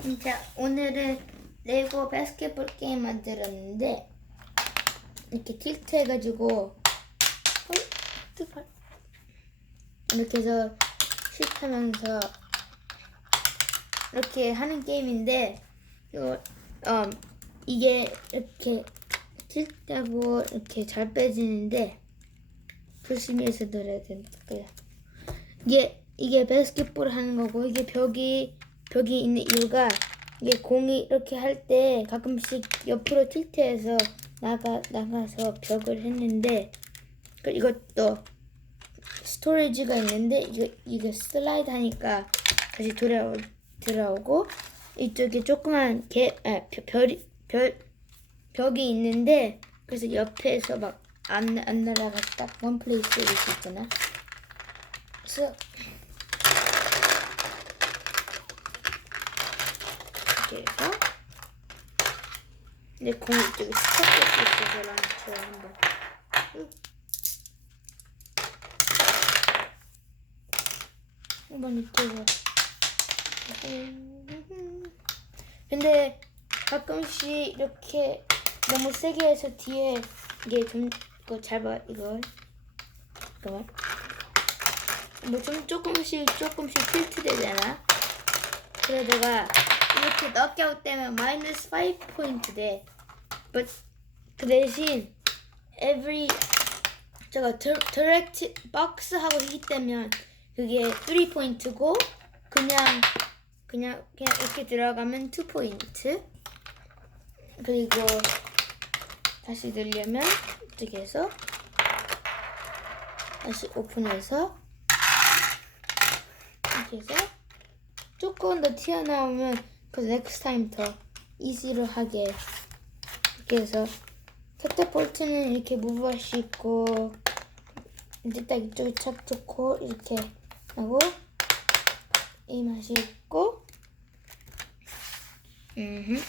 자, 오늘은 레고 바스켓볼 게임 만들었는데 이렇게 틸트 해가지고 이렇게 해서 슛하면서 이렇게 하는 게임인데 이거 어 이게 이렇게 틸트하고 이렇게 잘 빼지는데 조심히 해서 들어야 된다. 이게 이게 바스켓볼 하는 거고 이게 벽이 벽이 있는 이유가 이게 공이 이렇게 할 때 가끔씩 옆으로 틸트해서 나가 나가서 벽을 했는데 그 이것도 스토리지가 있는데 이거 이게 슬라이드 하니까 다시 돌아오 들어오고 이쪽에 조그만 개 아, 벼- 별이 별 벽이 있는데 그래서 옆에서 막안 안 날아갔다 원 플레이스 이렇게 있잖아. 그래서 이렇게 해서 내 공이 이쪽에 수 있어서 랑쳐 한번 응. 한번 이쪽으로 근데 가끔씩 이렇게 너무 세게 해서 뒤에 이게 좀 이거 잘봐 이거. 잠깐만. 뭐좀 조금씩 조금씩 틸트 되잖아. 그래 내가 이렇게 넉아웃 되면 마이너스 5 포인트 돼 but 그 대신 every 저거 디렉트 박스 하고 히트 되면 그게 3 포인트고 그냥 그냥 그냥 이렇게 들어가면 2 포인트. 그리고 다시 넣으려면 이렇게 해서? 다시 오픈해서 이렇게 해서 조금 더 튀어나오면 그 next time 더 easy로 하게. 이렇게 해서 캐터폴트는 이렇게 무브할 수 있고 이제 딱 이쪽에 착 좋고 이렇게 하고 이 맛이 있고. 음음